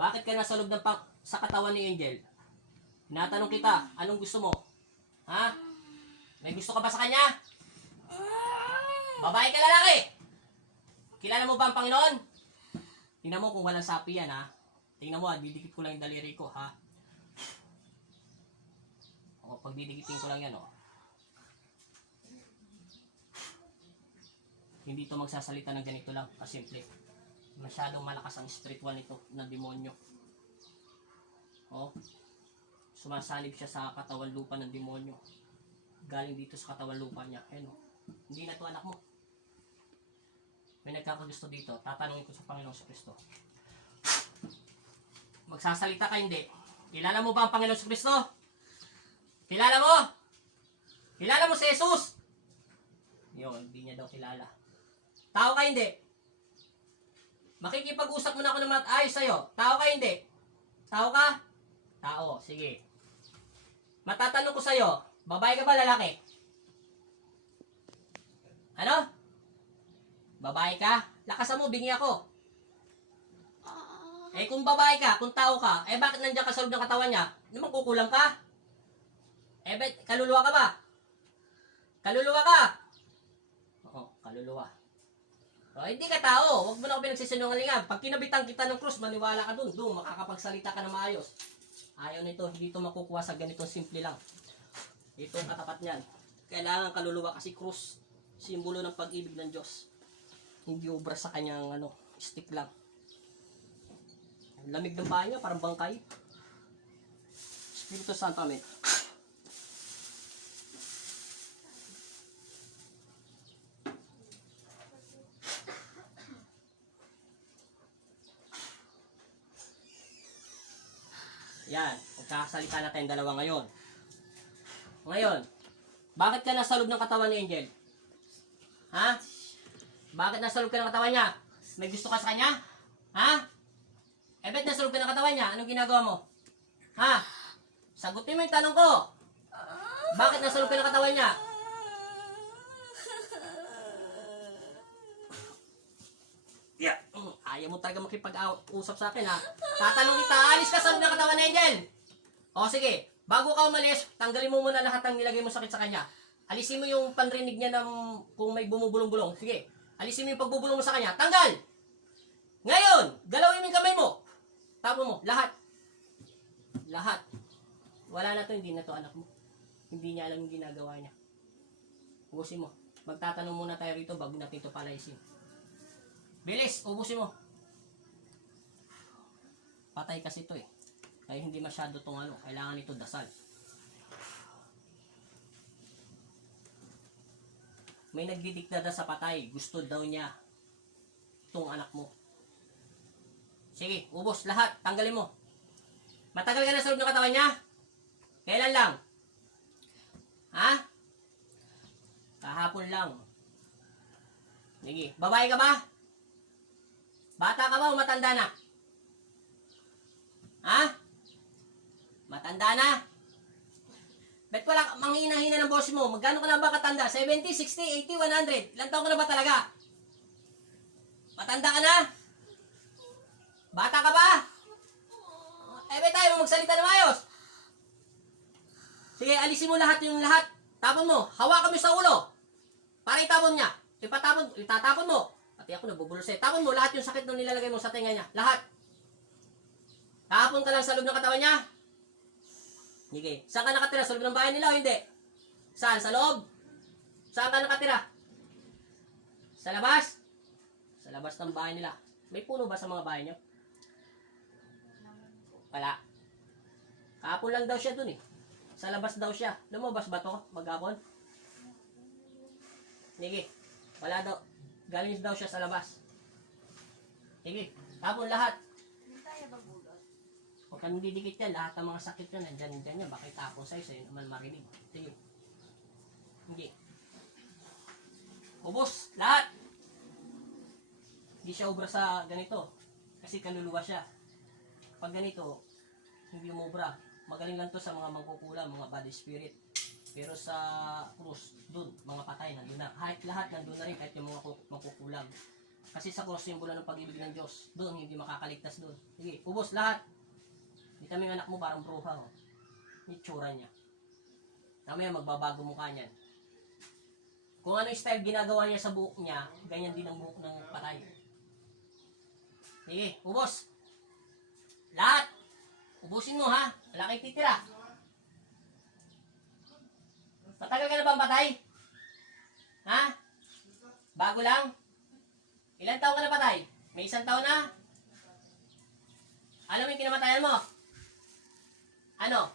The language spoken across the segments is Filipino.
Bakit ka nasa loob ng sa katawan ni Angel? Tinatanong kita, anong gusto mo? Ha? May gusto ka ba sa kanya? Babae ka, lalaki? Kilala mo ba ang Panginoon? Tingnan mo kung walang sapi yan, ha? Tingnan mo, didikit ko lang yung daliri ko, ha? O, pag didikitin ko lang yan, o. Hindi to magsasalita ng ganito lang, kasimple. Masyadong malakas ang spiritual nito, ng demonyo. O, sumasalib siya sa katawan lupa ng demonyo. Galing dito sa katawan lupa niya. Ayan, o. Hindi na to anak mo. May nagkakagusto dito. Tatanungin ko sa Panginoong Kristo. Magsasalita ka hindi. Kilala mo ba ang Panginoong Kristo? Kilala mo? Kilala mo si Jesus? Yun, hindi niya daw kilala. Tao ka hindi. Makikipag-usap mo na ako ng ayos sa'yo. Tao ka hindi. Tao ka? Tao, sige. Matatanong ko sa'yo, babae ka ba lalaki? Ano? Babae ka? Lakasan mo, bingi ako. Eh kung babae ka, kung tao ka, eh bakit nandiyan ka sa loob ng katawan niya? Naman kukulang ka? Eh bet, kaluluwa ka ba? Kaluluwa ka? Oo, kaluluwa. O, hindi ka tao. Huwag mo na ako pinagsisinungalingan. Pag kinabitan kita ng krus, maniwala ka dun. Doon, makakapagsalita ka na maayos. Ayaw nito, hindi ito makukuha sa ganitong simple lang. Ito ang katapat niyan. Kailangan kaluluwa kasi krus. Simbolo ng pag-ibig ng Diyos. Hindi obra sa kanyang stick lang. Lamig ng bahay niya, parang bangkay. Espiritu Santo, amen. Yan, magkakasalita na tayong dalawa ngayon. Ngayon, bakit ka nasa loob ng katawan ni Angel? Ha? Bakit nasa loob ka ng katawan niya? May gusto ka sa kanya? Ha? Eh, ba't nasa loob ka ng katawan niya? Anong ginagawa mo? Ha? Sagutin mo yung tanong ko. Bakit nasa loob ka ng katawan niya? Yeah. Ayaw mo talaga makipag-usap sa akin, ha? Tatanong kita, alis ka sa loob ng katawan ni Angel. O, sige. Bago ka umalis, tanggalin mo muna lahat ng nilagay mo sakit sa kanya. Alisin mo yung panrinig niya ng kung may bumubulong-bulong. Sige. Alisin mo yung pagbubulong mo sa kanya. Tanggal! Ngayon, galawin mo yung kamay mo. Tapo mo. Lahat. Lahat. Wala na to, hindi na to anak mo. Hindi niya alam yung ginagawa niya. Ubusin mo. Magtatanong muna tayo rito bago natin ito palaisin. Bilis, ubusin mo. Patay kasi ito eh. Kaya hindi masyado itong kailangan ito dasal. May nagdidiktada sa patay. Gusto daw niya itong anak mo. Sige, ubos lahat. Tanggalin mo. Matagal ka na sa loob ng katawan niya? Kailan lang? Ha? Kahapon lang. Sige, babae ka ba? Bata ka ba o matanda na? Ha? Matanda na? Bet wala, manghina-hina ng boss mo. Magkano ka na ba katanda? 70, 60, 80, 100? Ilan taon ka na ba talaga? Matanda ka na? Bata ka ba? Eh, bet tayo magsalita na maayos. Sige, alisin mo lahat yung lahat. Tapon mo. Hawakan mo sa ulo. Para itapon niya. Itatapon mo. Pati ako nabubulol sa'yo. Tapon mo lahat yung sakit nung nilalagay mo sa tenga niya. Lahat. Tapon ka lang sa loob ng katawan niya. Sige. Saan ka nakatira? Sa loob ng bahay nila o hindi? Saan? Sa loob? Saan ka nakatira? Sa labas? Sa labas ng bahay nila. May puno ba sa mga bahay niyo? Wala. Kahapon lang daw siya dun eh. Sa labas daw siya. Lumabas ba to? Maghapon? Sige. Wala daw. Galing daw siya sa labas. Sige. Tapon lahat. Hindi tayo babulot. Huwag kang didikit yan. Lahat ng mga sakit yan. Nandyan yan. Bakit tapon sa'yo? Sa'yo naman marinig. Sige. Hindi. Ubus. Lahat. Hindi siya obra sa ganito. Kasi kaluluwa siya. Pag ganito, hindi umobra. Magaling lang to sa mga mangkukulam, mga body spirit. Pero sa krus, dun, mga patay, nandun na. Kahit lahat, nandun na rin, kahit yung mga mangkukulam. Kasi sa cross, simbolo ng pag-ibig ng Diyos. Doon, hindi makakaligtas doon. Sige, ubos lahat. Kita mo yung anak mo parang bruha, oh. Yung tsura niya. Mamaya magbabago mukha niyan. Kung ano yung style ginagawa niya sa buhok niya, ganyan din ang buhok ng patay. Sige, ubos. Lahat. Ubusin mo, ha? Wala kayong titira. Matagal ka na bang patay? Ha? Bago lang? Ilan taon ka na patay? May isang taon na? Alam mo yung kinamatayan mo? Ano?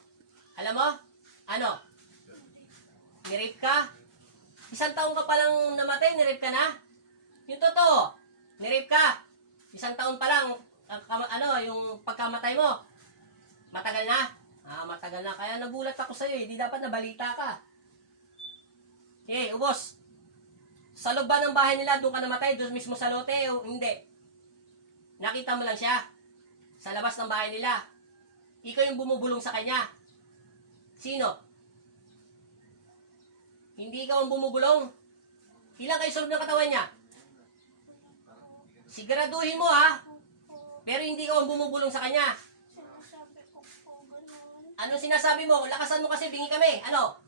Alam mo? Ano? Nirape ka? Isang taon ka palang namatay, nirape ka na? Yung totoo, nirape ka. Isang taon pa lang, yung pagkamatay mo. Matagal na? Matagal na. Kaya nagulat ako sa'yo, di dapat nabalita ka. Ubos. Sa loob ba ng bahay nila, doon ka namatay, doon mismo sa lote, o hindi? Nakita mo lang siya. Sa labas ng bahay nila. Ikaw yung bumubulong sa kanya. Sino? Hindi ikaw ang bumubulong. Ilang kayo sulog ng katawan niya? Siguraduhin mo, ha? Pero hindi ikaw ang bumubulong sa kanya. Sinasabi ko po gano'n. Anong sinasabi mo? Lakasan mo kasi, bingi kami. Ano?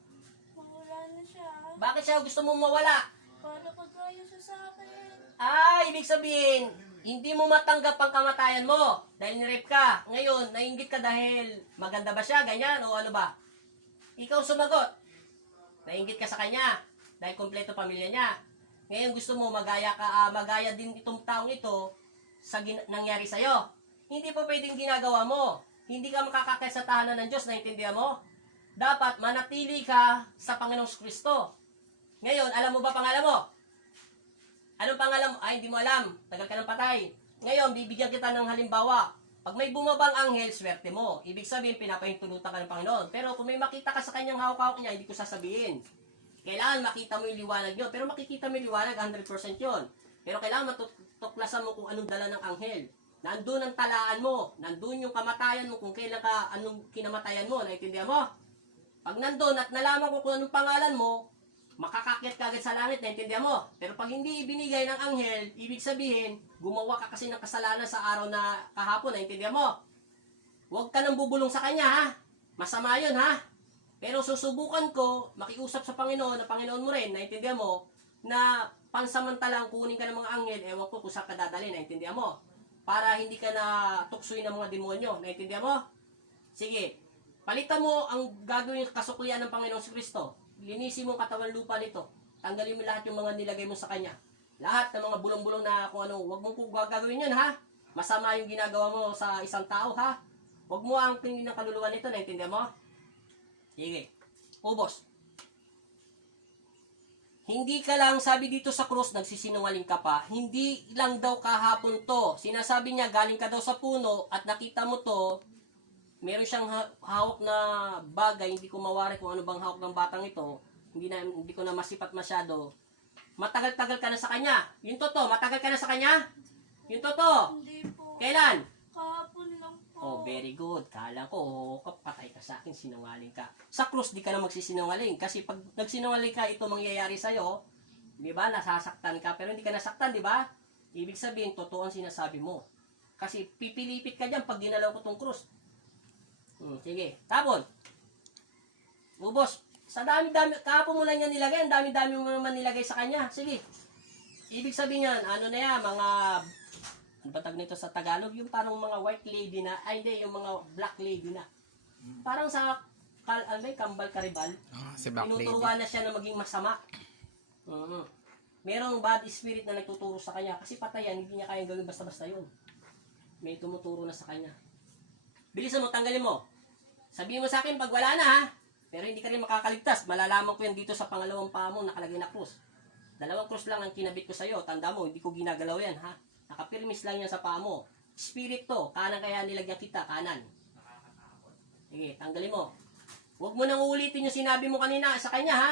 Mawala na siya. Bakit siya gusto mong mawala? Para kagaya siya sa akin. Ibig sabihin, hindi mo matanggap ang kamatayan mo dahil nirape ka. Ngayon, nainggit ka dahil maganda ba siya, ganyan, o ano ba? Ikaw sumagot. Nainggit ka sa kanya dahil kompleto pamilya niya. Ngayon gusto mo magaya din itong taong ito sa nangyari sa'yo. Hindi po pwedeng ginagawa mo. Hindi ka makakakit sa tahanan ng Diyos, naintindihan mo? Dapat manatili ka sa Panginoong Kristo. Ngayon, alam mo ba pangalan mo? Anong pangalan mo? Hindi mo alam. Tagal ka ng patay. Ngayon, bibigyan kita ng halimbawa. Pag may bumabang anghel, swerte mo. Ibig sabihin, pinapahintulutan ka ng Panginoon. Pero kung may makita ka sa kanyang hawak-hawak niya, hindi ko sasabihin. Kailangan makita mo yung liwanag yun. Pero makikita mo yung liwanag, 100% yun. Pero kailangan matuklasan mo kung anong dala ng anghel. Nandun ang talaan mo. Nandun yung kamatayan mo kung kailan ka, anong kinamatayan mo. Naintindihan mo? Pag nandun at nalaman ko kung anong pangalan mo, makakakit ka agad sa langit, naintindihan mo? Pero pag hindi ibinigay ng anghel, ibig sabihin, gumawa ka kasi ng kasalanan sa araw na kahapon, naintindihan mo? Huwag ka nang bubulong sa kanya, ha? Masama yun, ha? Pero susubukan ko, makiusap sa Panginoon, na Panginoon mo rin, naintindihan mo, na pansamantalang kunin ka ng mga anghel, ewan ko kung saan ka dadali, naintindihan mo? Para hindi ka na tuksoy ng mga demonyo, naintindihan mo? Sige, palitan mo ang gagawin kasuklian ng Panginoon si Kristo. Linisin mo ang katawan lupa nito. Tanggalin mo lahat yung mga nilagay mo sa kanya. Lahat ng mga bulong-bulong na kung ano, huwag mong gagawin yun, ha? Masama yung ginagawa mo sa isang tao, ha? Huwag mo ang tingin ng kaluluwa nito, naintindihan mo? Sige. Ubos. Hindi ka lang, sabi dito sa krus, nagsisinungaling ka pa. Hindi lang daw kahapon to. Sinasabi niya, galing ka daw sa puno at nakita mo to, meron siyang hawak na bagay, hindi ko mawari kung ano bang hawak ng batang ito. Hindi ko na masipat masyado. Matagal-tagal ka na sa kanya. Yung totoo, matagal ka na sa kanya? Yung totoo. Hindi po. Kailan? Kahapon lang po. Oh, very good. Kala ko, kapatay ka sa akin, sinungaling ka. Sa krus, di ka na magsisinungaling. Kasi pag nagsinungaling ka, ito mangyayari sa'yo. Di ba? Nasasaktan ka. Pero hindi ka nasaktan, di ba? Ibig sabihin, totoo ang sinasabi mo. Kasi pipilipit ka dyan pag ginalaw ko tong krus. Sige. Tapon. Ubos. Sa dami-dami, kahapon mo lang yan nilagay, ang dami-dami mo naman nilagay sa kanya. Sige. Ibig sabihin yan, ano na yan, mga, ano ba tag nito sa Tagalog? Yung parang mga white lady na, hindi, yung mga black lady na. Parang sa, kambal karibal. Si Black Lady. Tinuturuan na siya na maging masama. Merong bad spirit na nagtuturo sa kanya. Kasi patayan, hindi niya kayang gawin basta-basta yun. May tumuturo na sa kanya. Bilisan mo, tanggalin mo. Sabihin mo sa akin pag wala na, ha? Pero hindi ka rin makakaligtas. Malalaman ko yan dito sa pangalawang paa mo, nakalagay na krus. 2 krus lang ang kinabit ko sa'yo. Tanda mo, hindi ko ginagalaw yan, ha? Nakapirmis lang yan sa paa mo. Spirit to, kanan kaya nilagyan kita, kanan. Sige, tanggalin mo. Huwag mo nang uulitin yung sinabi mo kanina sa kanya, ha?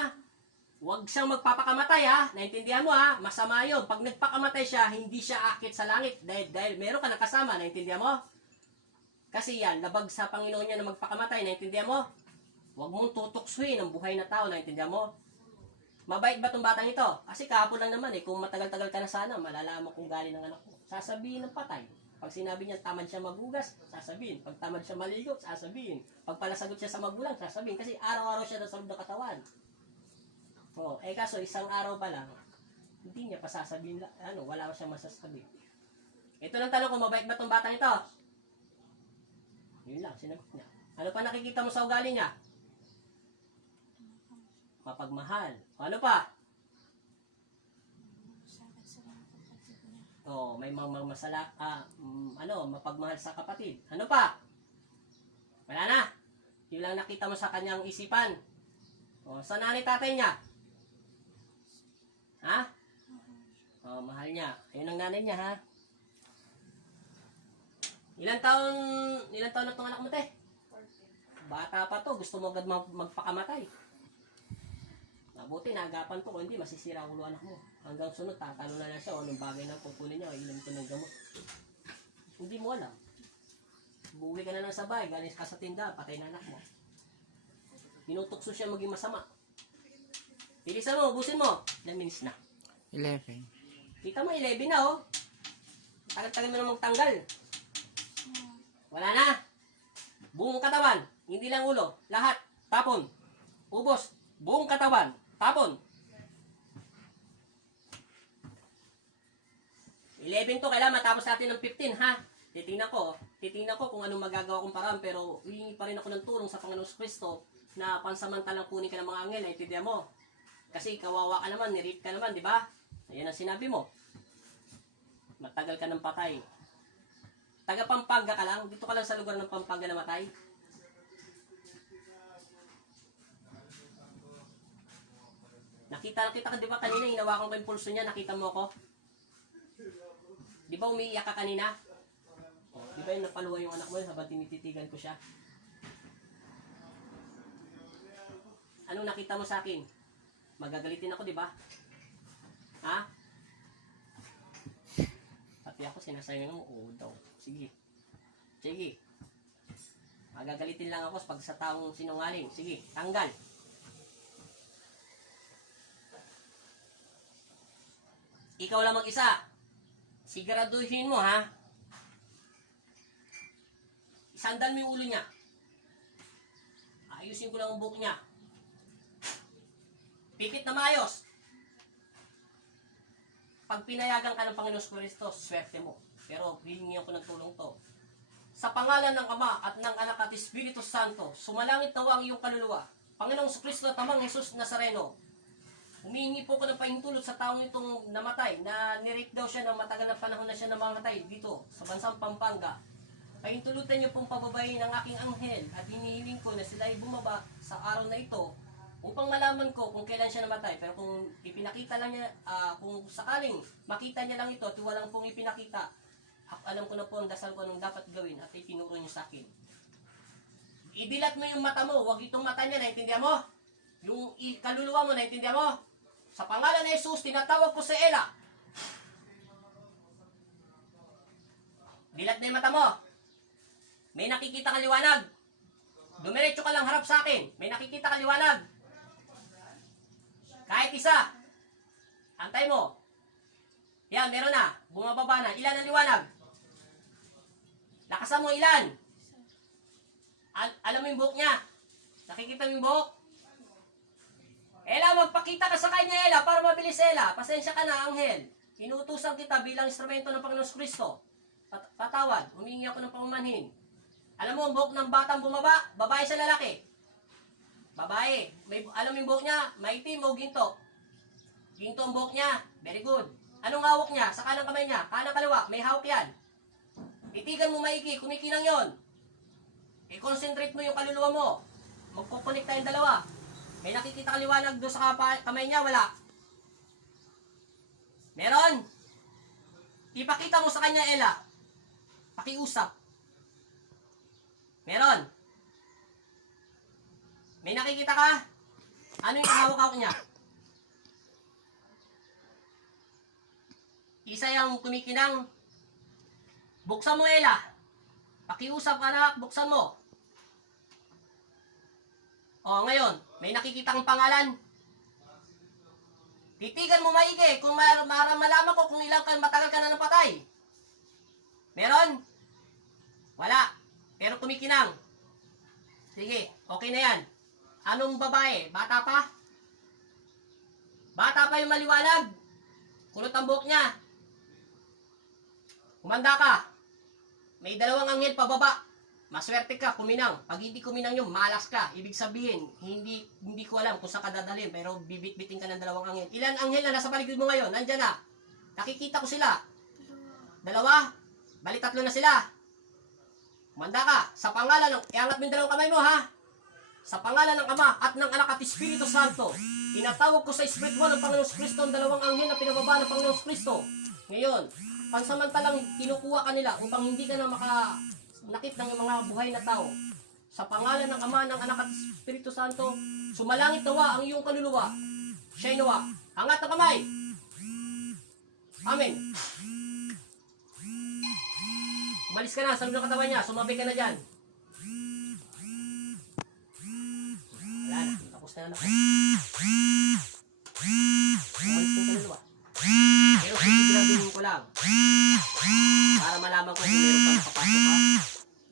Huwag siyang magpapakamatay, ha? Naintindihan mo, ha? Masama yun. Pag nagpakamatay siya, hindi siya akit sa langit. Dahil meron ka ng kasama, naintindihan mo? Kasi yan, labag sa Panginoon niya na magpakamatay, naintindihan mo? Huwag mong tutuksuin ang buhay na tao, naintindihan mo? Mabait ba tong batang ito? Kasi kahapon lang naman eh, kung matagal-tagal ka na sana, malalaman kung galing ng anak mo. Sasabihin ng patay. Pag sinabi niya tamad siya magugas, sasabihin. Pag tamad siya maligo, sasabihin. Pag palasagot siya sa magulang, sasabihin. Kasi araw-araw siya nasa loob ng katawan. Oh, kaso isang araw pa lang, hindi niya pa sasabihin, wala pa siyang masasabi. Ito lang tanong ko, mabait ba tong batang ito? Yun lang, sinagot niya. Ano pa nakikita mo sa ugali niya? Mapagmahal. O, ano pa? Sakit sa mga kapatid niya. Oh, may mapagmahal sa kapatid. Ano pa? Wala na. Yun lang nakita mo sa kanyang isipan. O, saan nanay tatay niya? Ha? Oh, mahal niya. Ayun ang nanay niya, ha? Ilan taon na itong anak mo, te? Bata pa to. Gusto mo agad magpakamatay. Mabuti, naagapan to. Kung hindi, masisira ang ulo anak mo. Hanggang sunod, tatalo na lang siya. O, anong bagay na kukunin niya. O, ilan ko ng gamot. Hindi mo alam. Buwi ka na ng sabay. Galing ka sa tindahan. Patay na anak mo. Tinutukso siya maging masama. Bilisan mo, ubusin mo. Ilang minutes na? 11. Kita mo, 11 na, oh. Tagal-tagal mo na magtanggal. Wala na. Buong katawan. Hindi lang ulo. Lahat. Tapon. Ubos. Buong katawan. Tapon. 11 to. Kailangan matapos natin ng 15, ha? Titingnan ko kung anong magagawa kong paraan. Pero hihingi pa rin ako ng tulong sa Panginoong Kristo na pansamantalang kunin ka ng mga angel. Naintindihan mo? Kasi kawawa ka naman. Nirip ka naman, di ba? Ayan ang sinabi mo. Matagal ka ng patay. Taga Pampanga ka lang. Dito ka lang sa lugar ng Pampanga na matay. Nakita ka di ba kanina, hinawakan ko yung pulso niya, nakita mo ako? Di ba umiiyak ka kanina? O, di ba yung napaluwa yung anak mo habang tinititigan ko siya? Anong nakita mo sa akin? Magagalitin ako, di ba? Ha? Pati ako sinasabi mo, oo daw. Sige. Sige. Magagalitin lang ako pag sa taong sinungaling. Sige, tanggal. Ikaw lang mag-isa. Siguraduhin mo, ha? Isandal mo yung ulo niya. Ayusin ko lang ang buhok niya. Pikit na maayos. Pag pinayagan ka ng Panginoon Kristo, swerte mo. Pero hihingi ako ng tulong to. Sa pangalan ng Ama at ng Anak at Espiritu Santo, sumalangit nawa ang iyong kaluluwa. Panginoong Kristo at Amang Jesus Nazareno, humihingi po ko ng pahintulot sa taong itong namatay, na nirape daw siya ng matagal na panahon na siya namamatay dito sa bansang Pampanga. Pahintulutan niyo pong pababayin ng aking anghel at hinihiling ko na sila ay bumaba sa araw na ito upang malaman ko kung kailan siya namatay. Pero kung ipinakita lang niya, kung sakaling makita niya lang ito at walang pong ipinakita, alam ko na po ang dasal ko anong dapat gawin at itinuro niyo sa akin. Idilat mo yung mata mo, huwag itong mata niya, naintindihan mo? Yung kaluluwa mo, naintindihan mo? Sa pangalan ni Jesus, tinatawag ko si Ella. Dilat na yung mata mo. May nakikita kang liwanag. Dumiretso ka lang harap sa akin. May nakikita kang liwanag. Kahit isa. Antay mo. Yan, meron na. Bumababa na. Ilan ang liwanag? Lakasan mo ilan? Alam mo yung buhok niya? Nakikita mo yung buhok? Ella, magpakita ka sa kanya, Ella, para mabilis, Ella. Pasensya ka na, Anghel. Inuutusan kita bilang instrumento ng Panginoon Kristo. Patawad, humingi ako ng paumanhin. Alam mo ang buhok ng batang bumaba? Babae sa lalaki? Babae. Alam mo yung buhok niya? Maitim o ginto? Ginto ang buhok niya. Very good. Anong hawak niya? Sa kanang kamay niya? Kanang kaliwa? May hawak yan. Titigan mo maigi, kumikinang yon. I-concentrate mo yung kaluluwa mo. Magkukunik tayong dalawa. May nakikita ka liwanag doon sa kamay niya? Wala. Meron? Ipakita mo sa kanya, Ella. Pakiusap. Meron? May nakikita ka? Ano yung hawak-hawak niya? Isa yung kumikinang. Buksan mo, Ella. Pakiusap, anak. Buksan mo. O, ngayon, may nakikita kang pangalan? Titigan mo maigi kung malaman ko kung ilang matagal ka na ng patay. Meron? Wala. Pero kumikinang. Sige, okay na yan. Anong babae? Bata pa? Bata pa yung maliwanag. Kulot ang buhok niya. Kumanda ka. May dalawang anghel pababa. Maswerte ka, kuminang. Pag hindi kuminang yung malas ka. Ibig sabihin, hindi ko alam kung saan ka dadalhin, pero bibit-biting ka ng dalawang anghel. Ilan anghel na nasa paligid mo ngayon? Nandyan na. Nakikita ko sila. Dalawa? Bali, 3 na sila. Kumanda ka. Sa pangalan ng, iangat mo yung dalawang kamay mo, ha? Sa pangalan ng Ama at ng Anak at Espiritu Santo, tinatawag ko sa Espiritu ng Panginoong Kristo ang dalawang anghel na pinababa ng Panginoong Kristo. Ngayon, pansamantalang kinukuha ka nila upang hindi ka na makanakit ng mga buhay na tao. Sa pangalan ng Ama, ng Anak at Espiritu Santo, sumalangit nawa ang iyong kaluluwa. Siya'y nawa. Angat ang kamay. Amen. Umalis ka na sa loob ng katawan niya. Sumabi ka na dyan. Wala na. Tapos na ako. Umalis ka na kaluluwa. Pero sisiguraduhin ko lang. Para malaman ko kung meron pa nakapasok ha.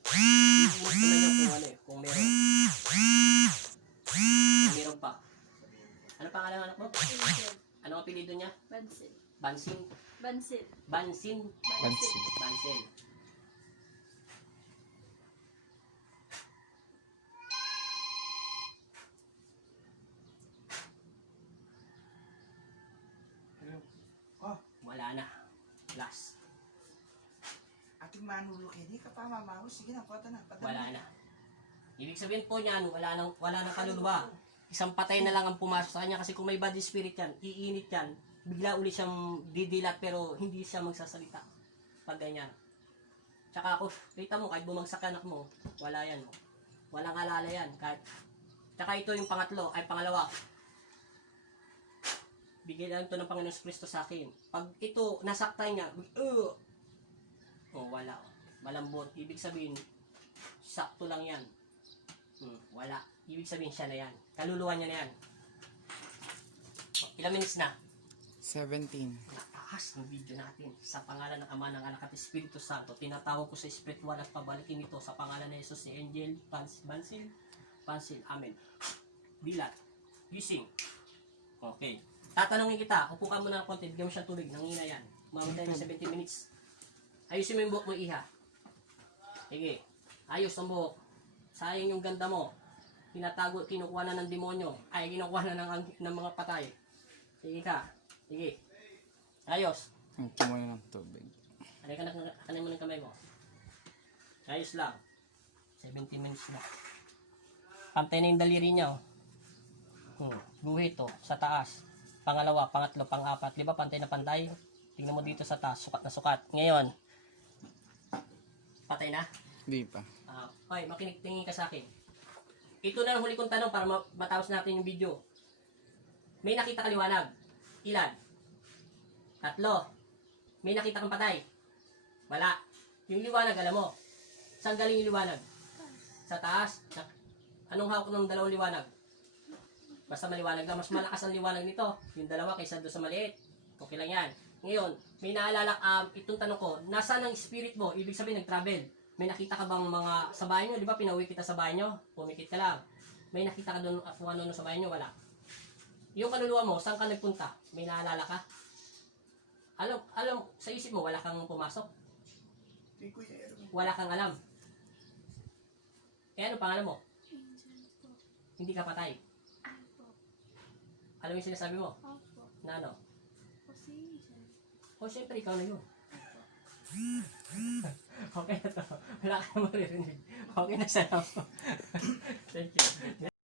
Isinit ko na niya kung ano eh. Kung meron. Kung meron pa. Ano pangalan ng anak mo? Ano ang apelido niya? Bansil. Bansin. Bansil. Bansin. Bansil. Bansin. Oh, Wala na. Last. ating manulok hindi ka pa mamaho. Sige na, pata na. Wala na. Ibig sabihin po niyan, wala nang kaluluwa. Isang patay na lang ang pumasok sa kanya kasi kung may body spirit yan, iinit yan, bigla uli siyang didilat pero hindi siya magsasalita. Pag ganyan. Tsaka ako, kita mo, kahit bumagsak ka anak mo, wala yan. Oh. Walang alala yan. Tsaka ito yung pangalawa. Bigay lang ito ng Panginoon Kristo sa akin. Pag ito, nasaktan niya, wala. Malambot. Ibig sabihin, sakto lang yan. Wala. Ibig sabihin siya na yan. Kaluluwa niya na yan. Ilang minutes na? 17. Natakas ng video natin. Sa pangalan ng Ama, ng Anak at Espiritu Santo, tinatawag ko sa spiritual at pabalikin ito sa pangalan ng Jesus ni Angel Bansil. Amen. Dilat. Gising. Okay. Tatanungin kita, upo ka muna ng konti, bigyan mo siyang tubig, nangina yan. Mamatay na 70 minutes. Ayusin mo yung buhok mo, iha. Sige, ayos ang buhok. Sayang yung ganda mo. Kinukuha na ng demonyo. Ay, kinukuha na ng mga patay. Sige ka. Sige. Ayos. Kumuha ng tubig. Anay mo ng kamay mo. Ayos lang. 70 minutes na. Pantay na yung daliri niya, oh. Guhit, oh, sa taas. Pangalawa, pangatlo, pang-apat. Di ba pantay na pantay? Tingnan mo dito sa taas, sukat na sukat. Ngayon, patay na? Di pa. Okay, makinig tingin ka sa akin. Ito na ang huli kong tanong para matapos natin yung video. May nakita ka liwanag? Ilan? 3. May nakita kang patay? Wala. Yung liwanag, alam mo? Saan galing yung liwanag? Sa taas? Anong hawak ng dalawang liwanag? Basta maliwanag lang. Mas malakas ang liwanag nito. Yung dalawa kaysa doon sa maliit. Okay lang yan. Ngayon, may naalala, itong tanong ko, nasaan ang spirit mo? Ibig sabihin, nag-travel. May nakita ka bang mga sa bahay nyo? Di ba pinauwi kita sa bahay nyo? Pumikit ka lang. May nakita ka doon kung ano sa bahay nyo? Wala. Yung kaluluwa mo, saan ka nagpunta? May naalala ka? Alam, sa isip mo, wala kang pumasok? Wala kang alam. Eh, ano pangalan mo? Angel po. Hindi ka patay. Opo. Alam mo yung sinasabi mo? Opo. Na ano? Kasi Angel. O, syempre, ikaw na yun. Okay na to. Wala ka na maririnig. Okay na sa'yo. Thank you.